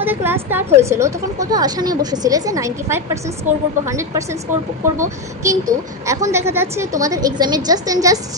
তোমাদের class start হয়েছিল তখন কত আশা নিয়ে বসেছিলে যে 95% স্কোর করবো, 100% স্কোর করবো, কিন্তু এখন দেখা যাচ্ছে তোমাদের এক্সামে জাস্ট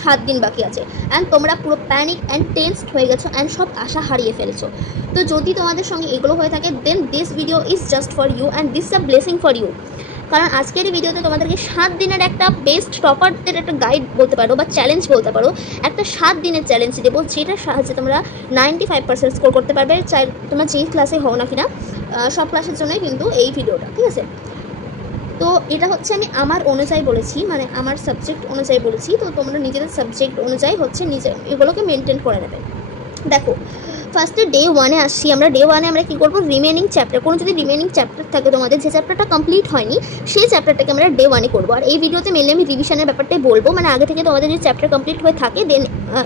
7 দিন বাকি আছে অ্যান্ড তোমরা পুরো প্যানিক অ্যান্ড টেন্সড হয়ে গেছো অ্যান্ড সব আশা হারিয়ে ফেলেছো। তো যদি তোমাদের সঙ্গে এগুলো হয়ে থাকে then this video is just for you and this is a blessing for you. কারণ আজকের এই ভিডিওতে তোমাদেরকে 7 দিনের একটা বেস্ট টপারদের একটা গাইড বলতে পারো বা চ্যালেঞ্জ বলতে পারো, একটা 7 দিনের চ্যালেঞ্জ দেবো যেটার সাহায্যে তোমরা 95% স্কোর করতে পারবে, চাই তোমরা যেই ক্লাসে হও না কিনা, সব ক্লাসের জন্যই কিন্তু এই ভিডিওটা, ঠিক আছে। তো এটা হচ্ছে আমি আমার অনুযায়ী বলেছি, মানে আমার সাবজেক্ট অনুযায়ী বলেছি, তো তোমরা নিজেদের সাবজেক্ট অনুযায়ী হচ্ছে নিজে এগুলোকে মেনটেন করে নেবে। দেখো ফার্স্টে ডে 1-এ আসছি আমরা। ডে 1-এ আমরা কী করবো, রিমেনিং চ্যাপ্টার, কোনো যদি রিমেনিং চ্যাপ্টার থাকে তোমাদের যে চ্যাপ্টারটা কমপ্লিট হয়নি সেই চ্যাপ্টারটাকে আমরা ডে 1-এ করবো। আর এই ভিডিওতে মেনলি আমি রিভিশনের ব্যাপারটাই বলবো, মানে আগে থেকে তোমাদের যদি চ্যাপ্টার কমপ্লিট হয়ে থাকে দেন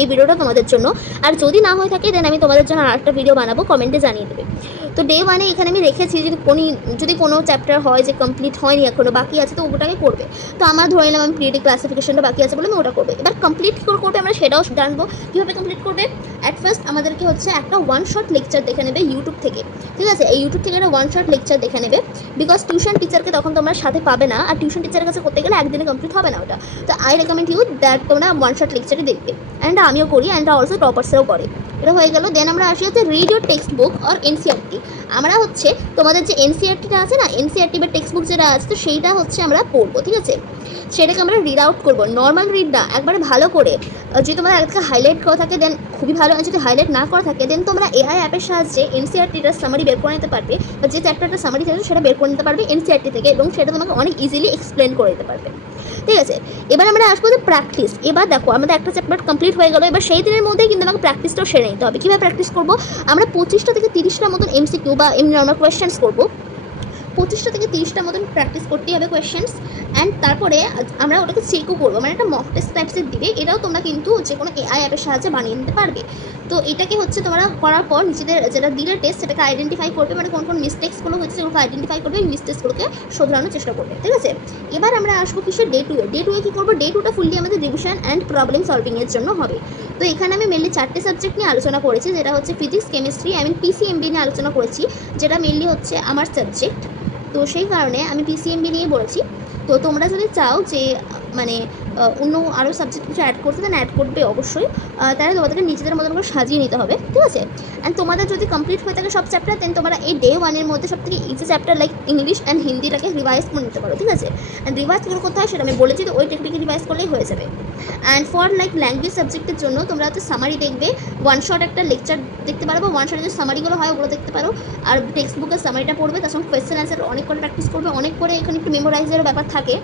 এই ভিডিওটা তোমাদের জন্য, আর যদি না হয়ে থাকে দেন আমি তোমাদের জন্য আরেকটা ভিডিও বানাবো, কমেন্টে জানিয়ে দেবে। তো ডে 1-এ এখানে আমি রেখেছি যদি কোনো চ্যাপ্টার হয় যে কমপ্লিট হয়নি এখনও বাকি আছে তো ওটাকে করবে। তো আমার ধরে নিলাম আমি ক্রিয়েটিভ ক্লাসিফিকেশনটা বাকি আছে বলে আমি ওটা করবে। এবার কমপ্লিট কী করবে আমরা সেটাও জানবো, কীভাবে কমপ্লিট করবে। অ্যাট ফার্স্ট আমাদেরকে হচ্ছে একটা 1 শট লেকচার দেখে নেবে ইউটিউব থেকে, ঠিক আছে। এই ইউটিউব থেকে একটা 1 শট লেকচার দেখে নেবে, বিকজ টিউশন টিচারকে তখন তোমরা সাথে পাবে না, আর টিউশন টিচারের কাছে করতে গেলে একদিনে কমপ্লিট হবে না ওটা। তো আই রেকমেন্ড ইউ দ্যাট তোমরা 1 শট লেকচারই দেখবে, অ্যান্ড আমিও করি অ্যান্ড অলসো টপার্সরাও করে। এটা হয়ে গেল। দেন আমরা আসি হচ্ছে read your text book or NCERT. আমরা হচ্ছে তোমাদের যে এনসিআরটিটা আছে না, এনসিআরটি বা টেক্সট বুক যেটা আছে তো সেইটা হচ্ছে আমরা পড়বো, ঠিক আছে। সেটাকে আমরা রিড আউট করবো, নর্মাল রিড না, একবারে ভালো করে। যদি তোমার আগে থেকে হাইলাইট করা থাকে দেন খুবই ভালো, আর যদি হাইলাইট না করা থাকে দেন তোমরা এআই অ্যাপের সাহায্যে এনসিআরটিটার সামারি বের করে নিতে পারবে, বা যে চ্যাপ্টারটা সামারি থাকে সেটা বের করে নিতে পারবে এনসিআরটি থেকে, এবং সেটা তোমাকে অনেক ইজিলি এক্সপ্লেন করে দিতে পারবে, ঠিক আছে। এবার আমরা আসবো যে প্র্যাকটিস। এবার দেখো আমাদের একটা চ্যাপ্টার কমপ্লিট হয়ে গেলো, এবার সেই দিনের মধ্যেই কিন্তু আমাকে প্র্যাকটিসটাও সেরে নিতে হবে। কীভাবে প্র্যাকটিস করবো, আমরা 25টা থেকে 30টার মতন এমসিকিউ বা এমনি নর্মাল কোয়েশ্চেন্স করবো, 25টা থেকে 30টার মতন প্র্যাকটিস করতেই হবে কোয়েশ্চেন্স, অ্যান্ড তারপরে আমরা ওটাকে চেকও করবো, মানে একটা মক টেস্ট টাইপসের দিবে। এটাও তোমরা কিন্তু যে কোনো এআই অ্যাপের সাহায্যে বানিয়ে নিতে পারবে। তো এটাকে হচ্ছে তোমরা করার পর নিজেদের যেটা দিলে টেস্ট সেটাকে আইডেন্টিফাই করবে, মানে কোন কোন মিস্টেক্সগুলো হচ্ছে সেগুলোকে আইডেন্টিফাই করবে, এই মিস্টেক্সগুলোকে শোধরানোর চেষ্টা করবে, ঠিক আছে। এবার আমরা আসবো কিসের, ডে 2-এ। ডে 2-এ কী করবো, ডে 2টা ফুললি আমাদের রিভিশন অ্যান্ড প্রবলেম সলভিংয়ের জন্য হবে। তো এখানে আমি মেনলি 4টে সাবজেক্ট নিয়ে আলোচনা করেছি, যেটা হচ্ছে ফিজিক্স, কেমিস্ট্রি, পিসিএমবি নিয়ে আলোচনা করেছি, যেটা মেনলি হচ্ছে আমার সাবজেক্ট। তো সেই কারণে আমি পিসিএমবি নিয়ে বলেছি। তো তোমরা যদি চাও যে মানে অন্য আরও সাবজেক্ট কিছু অ্যাড করতে দেন অ্যাড করবে অবশ্যই, তাহলে তোমাদেরকে নিজেদের মতন করে সাজিয়ে নিতে হবে, ঠিক আছে। অ্যান্ড তোমাদের যদি কমপ্লিট হয়ে থাকে সব চ্যাপ্টার দেন তোমরা এই ডে 1-এর মধ্যে সব থেকে easy chapter like English and হিন্দিটাকে রিভাইজ করে নিতে পারো, ঠিক আছে। অ্যান্ড রিভাইজ করে করতে হয় সেটা আমি বলেছি, তো ওই টেকনিকে রিভাইজ করলেই হয়ে যাবে। অ্যান্ড ফর লাইক ল্যাঙ্গুয়েজ সাবজেক্টের জন্য তোমরা হচ্ছে সামারি দেখবে, 1 শট একটা লেকচার দেখতে পারো, 1 শটের যে সামারিগুলো হয় ওগুলো দেখতে পারো, আর টেক্সট বুকের সামারিটা পড়বে, তার সঙ্গে কোয়েশ্চেন অ্যান্সার অনেক করে প্র্যাকটিস করবে, অনেক করে এখানে একটু মেমোরাইজেরও ব্যাপার থাকে,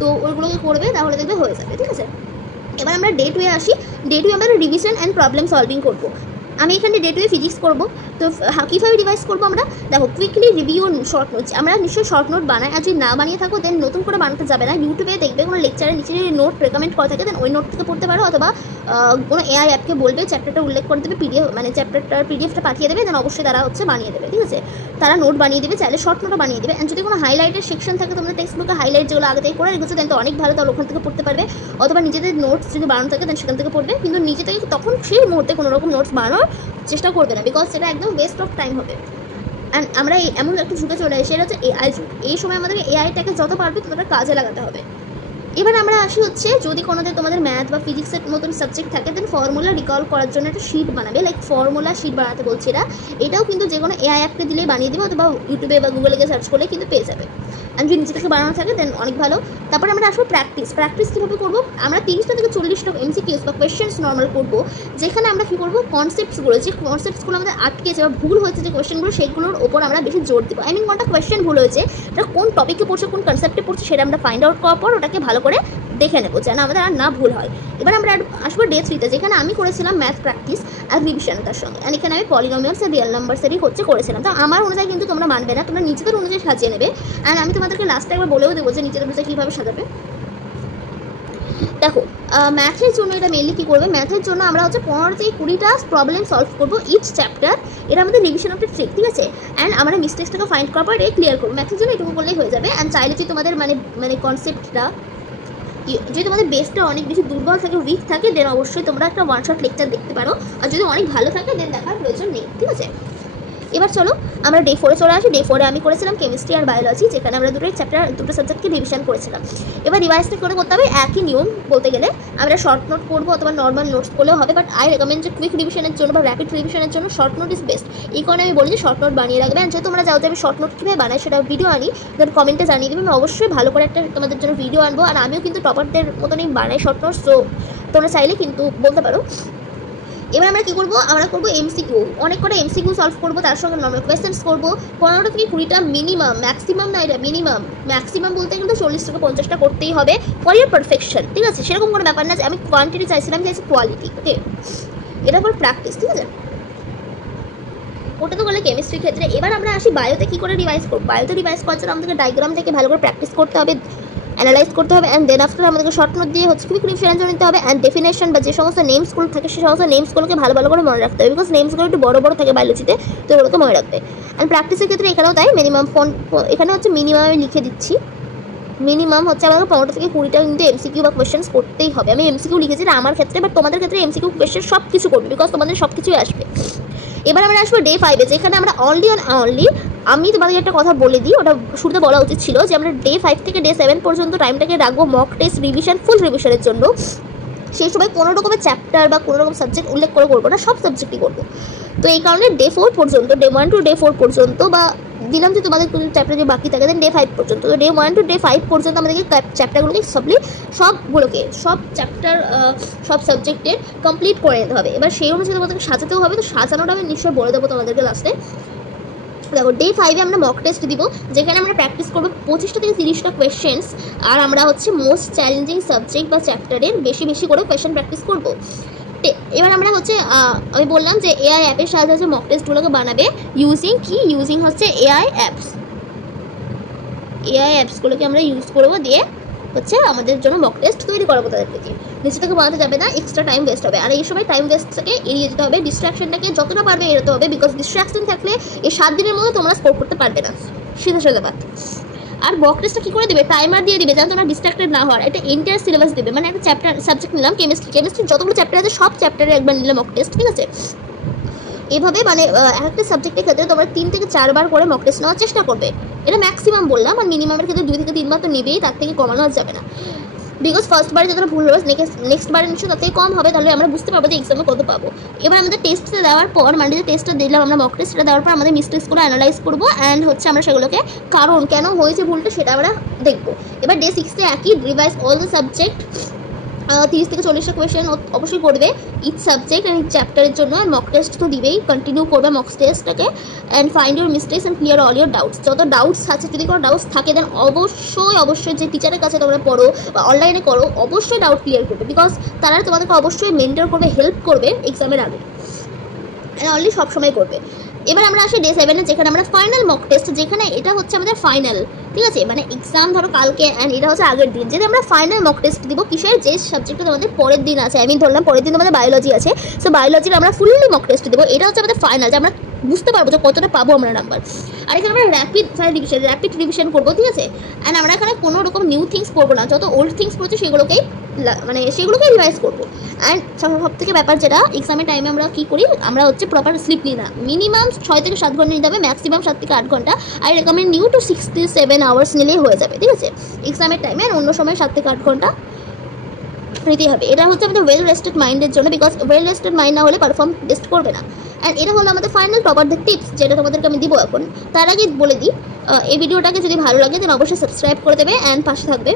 তো ওইগুলোকে করবে, তাহলে দেখবে হয়ে যাবে, ঠিক আছে। এবার আমরা ডে 2-এ আসি। ডে 2-এ আমরা রিভিশন অ্যান্ড প্রবলেম সলভিং করবো। আমি এখানে ডে 2-এ ফিজিক্স করবো। তো কীভাবে রিভাইজ করবো আমরা, দেখো কুইকলি রিভিউ শর্ট নোটস, আমরা নিশ্চয়ই শর্ট নোট বানাই, আর যদি না বানিয়ে থাকো দেন নতুন করে বানাতে যাবে না, ইউটিউবে দেখবে কোনো লেকচারের নিচে যদি নোট রেকমেন্ড করা থাকে দেন ওই নোট থেকে পড়তে পারো, অথবা কোনো এআই অ্যাপকে বলবে চ্যাপ্টারটা উল্লেখ করে দেবে, মানে চ্যাপ্টারটার পিডিএফটা পাঠিয়ে দেবে, দেন অবশ্যই তারা হচ্ছে বানিয়ে দেবে, ঠিক আছে। তারা নোট বানিয়ে দেবে, চাইলে শর্ট নোটও বানিয়ে দেবে। অ্যান্ড যদি কোনো হাইলাইটের সেকশন থাকে তোমরা টেক্সট বুকে হাইলাইট যেগুলো আগে থেকে করে রেখেছো দেন তো অনেক ভালো, তাহলে ওখান থেকে পড়তে পারবে, অথবা নিজেদের নোটস যদি বানানো থাকে দেন সেখান থেকে পড়বে, কিন্তু নিজে থেকে তখন সেই মুহূর্তে কোনো রকম নোটস বানানোর চেষ্টা করবে না, বিকজ সেটা একদম ওয়েস্ট অফ টাইম হবে। অ্যান্ড আমরা এমন একটা যুগে চলে এসে, এটা হচ্ছে এআই যুগ, এই সময় আমাদেরকে এআইটাকে যত পারবে ততটা কাজে লাগাতে হবে। এবার আমরা আসি হচ্ছে যদি কোনোদের তোমাদের ম্যাথ বা ফিজিক্সের মতন সাবজেক্ট থাকে দেন ফর্মুলা রিকল করার জন্য একটা শিট বানাবে, লাইক ফর্মুলা শিট বানাতে বলছি এটাও কিন্তু যে কোনো এআই অ্যাপকে দিলেই বানিয়ে দেবে, অথবা ইউটিউবে বা গুগলে গিয়ে সার্চ করলে কিন্তু পেয়ে যাবে। আর যদি নিজে থেকে বানানো থাকে দেন অনেক ভালো। তারপরে আমরা আসবো প্র্যাকটিস কীভাবে করবো, আমরা 30টা থেকে 40টা এমসিকিউস বা কোয়েশ্চেন্স নর্মাল করবো, যেখানে আমরা কী করবো কনসেপ্টসগুলো, যে কনসেপ্টসগুলো আমাদের আটকেছে বা ভুল হয়েছে যে কোয়েশ্চেনগুলো, সেগুলোর ওপর আমরা বেশি জোর দেবো। কোনটা কোয়েশ্চেন ভুল হয়েছে, এটা কোন টপিকে পড়ছে, কোন কনসেপ্টে পড়ছে, সেটা আমরা ফাইন্ড আউট করার পর ওটাকে ভালো করে দেখে নেবো যেন আমাদের আর না ভুল হয়। এবার আমরা আসবো ডে 3-তে, যেখানে আমি করেছিলাম ম্যাথ প্র্যাকটিস আর রিভিশন তার সঙ্গে, আর এখানে আমি পলিনোমিয়ালস আর রিয়েল নাম্বারসেরই করেছিলাম। তো আমার অনুযায়ী কিন্তু তোমরা মানবে না, তোমরা নিজেদের অনুযায়ী সাজিয়ে নেবে। অ্যান্ড আমি তোমাদেরকে লাস্টে একবার বলেও দেবো যে নিজেদের অনুযায়ী কীভাবে সাজাবে। দেখো ম্যাথের জন্য এটা মেনলি কী করবে, ম্যাথের জন্য আমরা হচ্ছে 15 থেকে 20টা প্রবলেম সলভ করবো ইচ চ্যাপ্টার, এটা আমাদের রিভিশন অফ ট্রিক, ঠিক আছে। অ্যান্ড আমরা মিস্টেক্সটাকে ফাইন্ড করার পর এটা ক্লিয়ার করবো, ম্যাথের জন্য এটুকু করলেই হয়ে যাবে। অ্যান্ড চাইলে যদি তোমাদের মানে কনসেপ্টটা যদি তোমাদের বেসটা অনেক বেশি দুর্বল থাকে, উইক থাকে, দেন অবশ্যই তোমরা একটা 1 শট লেকচার দেখতে পারো, আর যদি অনেক ভালো থাকে দেন দেখার প্রয়োজন নেই, ঠিক আছে। এবার চলো আমরা ডে 4-এ চলে আসি। ডে 4-এ আমি করেছিলাম কেমিস্ট্রি আর বায়োলজি, যেখানে আমরা দুটো সাবজেক্টকে রিভিশন করেছিলাম। এবার রিভাইজটা করে করতে হবে একই নিয়ম বলতে গেলে, আমরা শর্ট নোট করবো অথবা নর্মাল নোটস করলেও হবে, বাট আই রেকমেন্ড যে কুইক রিভিশনের জন্য বা র্যাপিড রিভিশনের জন্য শর্ট নোট ইজ বেস্ট। এই কারণে আমি বলি যে শর্ট নোট বানিয়ে রাখবে। আর যেহেতু তোমরা যাও যে আমি শর্ট নোট কীভাবে বানাই সেটা ভিডিও আনি, দেন কমেন্টে জানিয়ে দেবে, আমি অবশ্যই ভালো করে একটা তোমাদের জন্য ভিডিও আনবো। আর আমিও কিন্তু টপারদের মতনই বানাই শর্ট নোটস, তো তোমরা চাইলে কিন্তু বলতে পারো। এবার আমরা কী করবো, আমরা করবো এমসিকিউ, অনেক করে এমসিকিউ সলভ করবো, তার সঙ্গে নর্মাল কোয়েশ্চেন্স করবো 15টা থেকে 20টা মিনিমাম, ম্যাক্সিমাম না, এটা মিনিমাম। ম্যাক্সিমাম বলতে গেলে 40 থেকে 50টা করতেই হবে ফর ইয়ার পারফেকশন, ঠিক আছে? সেরকম কোনো ব্যাপার না যে আমি কোয়ান্টিটি চাইছিলাম, চাইছি কোয়ালিটি, ওকে? এটা ফর প্র্যাকটিস, ঠিক আছে? ওটা তো বলে কেমিস্ট্রির ক্ষেত্রে। এবার আমরা আসি বায়োতে কী করে রিভাইজ করবো। বায়োতে রিভাইজ করার জন্য আমাদেরকে ডায়াগ্রাম থেকে ভালো করে প্র্যাকটিস করতে হবে, অ্যানালাইজ করতে হবে, অ্যান্ড দেন আফটার আমাদেরকে শর্ট নোট দিয়ে হচ্ছে কুইক রিভিশনের জন্য নিতে হবে, অ্যান্ড ডেফিনেশন বা যে সমস্ত নেমসগুলো থাকে সেই সমস্ত নেমসগুলোকে ভালো ভালো করে মনে রাখতে হবে, বিকজ নেমসগুলো একটু বড় বড় থাকে বায়োলজিতে, তো ওগুলোকে মনে রাখবে। অ্যান্ড প্র্যাকটিসের ক্ষেত্রে এখানেও তাই, মিনিমাম এখানে হচ্ছে মিনিমাম আমি লিখে দিচ্ছি, মিনিমাম হচ্ছে আমাদের 15টা থেকে 20টা কিন্তু এমসিকিউ বা কোয়েশ্চেন্স করতেই হবে। আমি এমসিকিউ লিখেছি না আমার ক্ষেত্রে, বাট তোমাদের ক্ষেত্রে এমসিকিউ কোয়েশ্চেন সব কিছু করবে, বিকজ তোমাদের সব কিছুই আসবে। এবার আমরা আসবো ডে 5-এ, যেখানে আমরা অনলি আমি তোমাদের একটা কথা বলে দিই, ওটা শুরুতে বলা উচিত ছিল, যে আমরা ডে 5 থেকে ডে 7 পর্যন্ত টাইমটাকে রাখবো মক টেস্ট রিভিশন, ফুল রিভিশনের জন্য। সেই সময় কোনো রকমের চ্যাপ্টার বা কোনো রকম সাবজেক্ট উল্লেখ করে করবো না, সব সাবজেক্টই করবো। তো এই কারণে ডে 4 পর্যন্ত, ডে 1 টু ডে 4 পর্যন্ত, বা দিলাম যে তোমাদের চ্যাপ্টার যে বাকি থাকে দেন ডে 5 পর্যন্ত, তো ডে 1 টু ডে 5 পর্যন্ত আমাদেরকে চ্যাপ্টারগুলোকে সব চ্যাপ্টার সব সাবজেক্টের কমপ্লিট করে নিতে হবে। এবার সেই অনুযায়ী তোমাদেরকে সাজাতেও হবে, তো সাজানোটা আমি নিশ্চয়ই বলে দেবো তোমাদেরকে লাস্টে। দেখো ডে 5-এ আমরা মক টেস্ট দিব, যেখানে আমরা প্র্যাকটিস করবো 25টা থেকে 30টা কোয়েশ্চেন্স, আর আমরা হচ্ছে মোস্ট চ্যালেঞ্জিং সাবজেক্ট বা চ্যাপ্টারের বেশি বেশি করে কোয়েশ্চেন প্র্যাকটিস করবো। এবার আমরা হচ্ছে আমি বললাম যে এআই অ্যাপের সাহায্যে মক টেস্টগুলোকে বানাবে, ইউজিং হচ্ছে এআই অ্যাপসগুলোকে আমরা ইউজ করবো, দিয়ে হচ্ছে আমাদের জন্য মক টেস্ট তৈরি করাবো তাদেরকে দিয়ে। নিচে থেকে বানাতে যাবে না, এক্সট্রা টাইম ওয়েস্ট হবে। আর এই সময় টাইম ওয়েস্টটাকে এড়িয়ে যেতে হবে, ডিস্ট্রাকশনটাকে যতটা পারবে এড়াতে হবে, বিকজ ডিস্ট্রাকশন থাকলে এই 7 দিনের মধ্যে তোমরা স্কোর করতে পারবে না, সিধা বাত। আর মক টেস্টটা কী করে দেবে, টাইমার দিয়ে দিবে, যেন তোমরা ডিস্ট্রাক্টেড না হওয়ার। এটা এন্টায়ার সিলেবাস দেবে, মানে একটা চ্যাপ্টার সাবজেক্ট নিলাম কেমিস্ট্রি যতগুলো চ্যাপ্টার আছে সব চ্যাপ্টারে একবার নিলাম মক টেস্ট, ঠিক আছে? এভাবে মানে একটা সাবজেক্টের ক্ষেত্রে তোমরা 3 থেকে 4 বার করে মক টেস্ট নেওয়ার চেষ্টা করবে, এটা ম্যাক্সিমাম বললাম। আর মিনিমামের ক্ষেত্রে 2 থেকে 3 বার তো নেবেই, তার থেকে কমানো যাবে না, বিকজ ফার্স্ট বারে যতটা ভুল হবে নেক্সট বারে নিশ্চয়ই তার থেকে কম হবে, তাহলে আমরা বুঝতে পারবো যে এক্সামে কত পাবো। এবার আমাদের টেস্টটা দেওয়ার পর, মানে যে টেস্টটা দিলাম আমরা মক টেস্টটা দেওয়ার পর আমাদের মিস্টেক্সগুলো অ্যানালাইজ করবো, অ্যান্ড হচ্ছে আমরা সেগুলোকে কারণ কেন হয়েছে ভুলটা সেটা আমরা দেখবো। এবার ডে 6-এ একই, রিভাইজ অল দ্য সাবজেক্ট, 30 থেকে 40টা কোয়েশ্চেন অবশ্যই করবে ইচ সাবজেক্ট অ্যান্ড চ্যাপ্টারের জন্য, আর মক টেস্ট তো দিবেই, কন্টিনিউ করবে মক টেস্টটাকে, and find your mistakes and clear all your doubts. যত ডাউটস আছে, যদি কোনো ডাউটস থাকে দেন অবশ্যই যে টিচারের কাছে তোমরা পড়ো বা অনলাইনে করো, অবশ্যই ডাউট ক্লিয়ার করবে, বিকজ তারা তোমাদেরকে অবশ্যই মেন্টর করবে, হেল্প করবে এক্সামের আগে, অ্যান্ড অনলি সবসময় করবে। এবার আমরা আসি ডে 7-এ, যেখানে আমরা ফাইনাল মক টেস্ট, যেখানে এটা হচ্ছে আমাদের ফাইনাল, ঠিক আছে? মানে এক্সাম ধরো কালকে, অ্যান্ড এটা হচ্ছে আগের দিন, যেটা আমরা ফাইনাল মক টেস্ট দিব কিসের, যে সাবজেক্টটা তোমাদের পরের দিন আছে। আমি ধরলাম পরের দিন তোমাদের বায়োলজি আছে, সো বায়োলজির আমরা ফুললি মক টেস্ট দেবো। এটা হচ্ছে আমাদের ফাইনাল, যে আমরা বুঝতে পারবো যে কতটা পাবো আমরা নাম্বার। আর এখানে আমরা র্যাপিড রিভিশন করবো, ঠিক আছে? অ্যান্ড আমরা এখানে কোনো রকম নিউ থিংস করবো না, যত ওল্ড থিংস করছি সেগুলোকেই রিভাইজ করবো। অ্যান্ড সব থেকে ব্যাপার যেটা এক্সামের টাইমে আমরা কী করি, আমরা হচ্ছে প্রপার স্লিপ নিই না, মিনিমাম 6 থেকে 7 ঘন্টা নিতে হবে, ম্যাক্সিমাম 7 থেকে 8 ঘন্টা। I recommend new to 6 to 7 hours নিলেই হয়ে যাবে, ঠিক আছে? এক্সামের টাইমে, আর অন্য সময় 7 থেকে 8 ঘন্টা নিতেই হবে। এটা হচ্ছে আমাদের ওয়েল রেস্টেড মাইন্ডের জন্য, বিকজ ওয়েল রেস্টেড মাইন্ড না হলে পারফর্ম বেস্ট করবে না। অ্যান্ড এটা হলো আমাদের ফাইনাল টপারদের টিপস, যেটা তোমাদেরকে আমি দিব এখন। তার আগে বলে দিই, এই ভিডিওটাকে যদি ভালো লাগে দেন অবশ্যই সাবস্ক্রাইব করে দেবে অ্যান্ড পাশে থাকবে।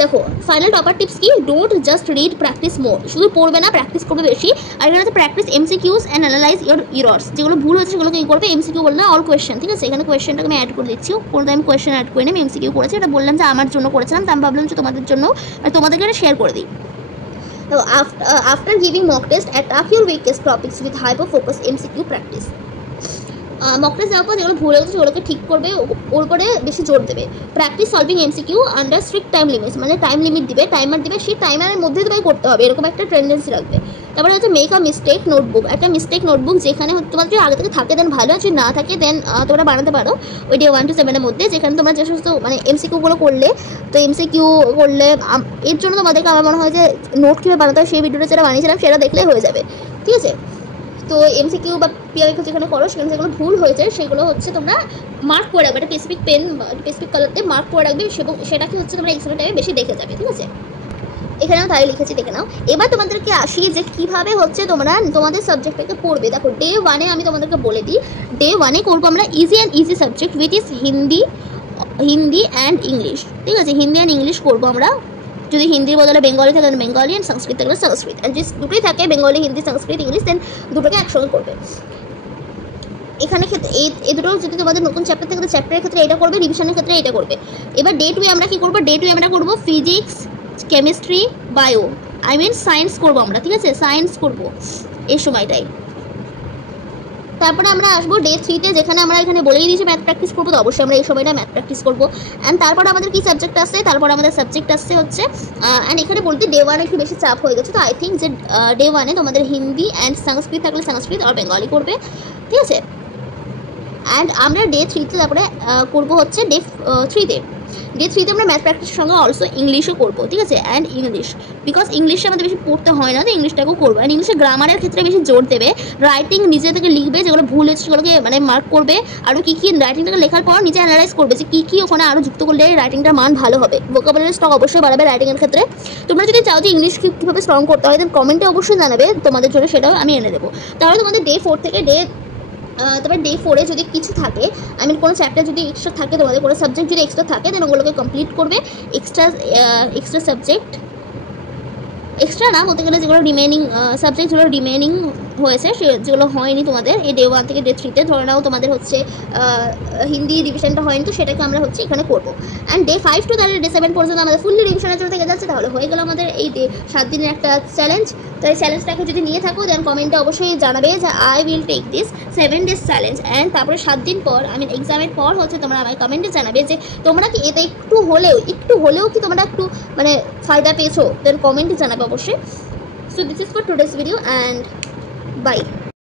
দেখো ফাইনাল টপার টিপস কি, don't just read, practice more. শুধু পড়বে না, প্র্যাকটিস করবে বেশি। আর এখানে practice MCQs and analyse your errors, যেগুলো ভুল হচ্ছে সেগুলো কী করবে, এমসিকিউ বললে অল কোয়েশ্চেন, ঠিক আছে? এখানে কোয়েশ্চেনটাকে আমি অ্যাড করে দিচ্ছি, কোনটা আমি কোয়েশ্চেন অ্যাড করে নিই, আমি এমসিকিউ করেছি, এটা বললাম যে আমার জন্য করেছিলাম, তো আমি ভাবলাম যে তোমাদের জন্য, আর তোমাদেরকে এটা শেয়ার করে দিই। তো after giving mock test, attack your weakest topics with hyper focus MCQ practice. Mock test দেওয়ার পর যেগুলো ভুল হচ্ছে সেগুলোকে ঠিক করবে, ওর উপরে বেশি জোর দেবে। Practice solving MCQ under strict time limits, মানে টাইম লিমিট দিবে, টাইমার দিবে, সেই টাইমারের মধ্যে তোমাকে করতে হবে, এরকম একটা টেন্ডেন্সি রাখবে। তারপরে হচ্ছে মেক আ মিস্টেক নোটবুক, একটা মিস্টেক নোটবুক যেখানে তোমার যদি আগে থেকে থাকে দেন ভালো, যদি না থাকে দেন তোমরা বানাতে পারো ওই ডে 1 to 7-এর মধ্যে, যেখানে তোমরা যে সমস্ত মানে এমসিকিউগুলো করলে, তো এমসিকিউ করলে এর জন্য তোমাদেরকে আমার মনে হয় যে নোট কীভাবে বানাতে হয় সেই ভিডিওটা যেটা বানিয়েছিলাম সেটা দেখলেই হয়ে যাবে, ঠিক আছে? তো এমসিকিউ বা পিআইকিউ যেখানে করো সেখানে যেগুলো ভুল হয়েছে সেগুলো হচ্ছে তোমরা মার্ক করে রাখবে, একটা স্পেসিফিক পেন স্পেসিফিক কালারতে মার্ক করে রাখবে, এবং সেটাকে হচ্ছে তোমরা এক্সামের টাইমে বেশি দেখে যাবে, ঠিক আছে। এখানেও তাই লিখেছি, দেখে নাও। এবার তোমাদেরকে আসি যে কীভাবে হচ্ছে তোমরা তোমাদের সাবজেক্টটাকে পড়বে। দেখো ডে 1-এ আমি তোমাদেরকে বলে দিই, ডে 1-এ করবো আমরা easy subject which is Hindi and English, ঠিক আছে। হিন্দি অ্যান্ড ইংলিশ করবো আমরা। যদি হিন্দির বদলে বেঙ্গলি থাকে তাহলে বেঙ্গলি, অ্যান্ড সংস্কৃত থাকলে সংস্কৃত, আর যে দুটোই থাকে বেঙ্গলি, হিন্দি, সংস্কৃত, ইংলিশ, দেন দুটোকে একসঙ্গে করবে। এখানে ক্ষেত্রে এই দুটো যদি তোমাদের নতুন চ্যাপ্টার থাকে তো চ্যাপ্টারের ক্ষেত্রে এটা করবে, রিভিশনের ক্ষেত্রে এটা করবে। এবার ডে 2-এ আমরা কী করবো, ডে 2-এ আমরা করবো ফিজিক্স, কেমিস্ট্রি, বায়ো, সায়েন্স করবো আমরা, ঠিক আছে। সায়েন্স করবো এই সময়টাই। তারপরে আমরা আসবো ডে 3-তে, যেখানে আমরা এখানে বলেই দিয়েছি ম্যাথ প্র্যাকটিস করবো, তো অবশ্যই আমরা এই সময়টা ম্যাথ প্র্যাকটিস করবো। অ্যান্ড তারপর আমাদের কি সাবজেক্ট আসছে, তারপর আমাদের সাবজেক্ট আসছে হচ্ছে অ্যান্ড এখানে বলতে ডে 1 একটু বেশি চাপ হয়ে গেছে, তো আই থিঙ্ক যে ডে 1-এ তোমাদের হিন্দি অ্যান্ড সংস্কৃত থাকলে সংস্কৃত আর বেঙ্গলি করবে, ঠিক আছে। অ্যান্ড আমরা ডে 3-তে তারপরে করবো হচ্ছে ডে 3-তে আমরা ম্যাথ প্র্যাকটিসের সঙ্গে অলসো ইংলিশও করবো, ঠিক আছে। অ্যান্ড ইংলিশ, বিকজ ইংলিশে আমাদের বেশি পড়তে হয় না, তো ইংলিশটাকেও করবো। অ্যান্ড ইংলিশে গ্রামারের ক্ষেত্রে বেশি জোর দেবে, রাইটিং নিজে থেকে লিখবে, যেগুলো ভুল হচ্ছে সেগুলোকে মানে মার্ক করবে, আরও কী রাইটিংটাকে লেখার পর নিজে অ্যানালাইজ করবে যে কী ওখানে আরও যুক্ত করলে রাইটিংটার মান ভালো হবে। ভোকাবুলারি স্ট্রং অবশ্যই বাড়াবে রাইটিংয়ের ক্ষেত্রে। তোমরা যদি চাও যে ইংলিশ কীভাবে স্ট্রং করতে হয় দেন কমেন্টে অবশ্যই জানাবে, তোমাদের জন্য সেটাও আমি এনে দেবো। তাহলে তোমাদের ডে 4 থেকে তারপরে ডে 4-এ যদি কিছু থাকে, কোনো চ্যাপ্টার যদি এক্সট্রা থাকে, তোমাদের কোনো সাবজেক্ট যদি এক্সট্রা থাকে দেন ওগুলোকে কমপ্লিট করবে। এক্সট্রা সাবজেক্ট, এক্সট্রা না বলতে গেলে যেগুলো রিমেনিং সাবজেক্ট, যেগুলো রিমেনিং হয়েছে যেগুলো হয়নি তোমাদের এই ডে 1 থেকে ডে 3-তে, ধরে নাও তোমাদের হচ্ছে হিন্দি রিভিশনটা হয়নি, তো সেটাকে আমরা হচ্ছে এখানে করবো। অ্যান্ড ডে 5 টু তাহলে ডে 7 পর্যন্ত আমাদের ফুললি রিভিশনের জন্য থেকে যাচ্ছে। তাহলে হয়ে গেল আমাদের এই 7 দিনের একটা চ্যালেঞ্জ। তো এই চ্যালেঞ্জটাকে যদি নিয়ে থাকো দেন কমেন্টে অবশ্যই জানাবে যে I will take this 7 days challenge. And তারপরে 7 দিন পর এক্সামের পর হচ্ছে তোমরা আমায় কমেন্টে জানাবে যে তোমরা কি এতে একটু হলেও কি তোমরা একটু মানে ফায়দা পেয়েছো, দেন কমেন্টে জানাবে অবশ্যই। So this is for today's video and bye.